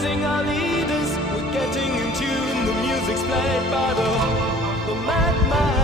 praising our leaders. We're getting in tune. The music's played by the madman.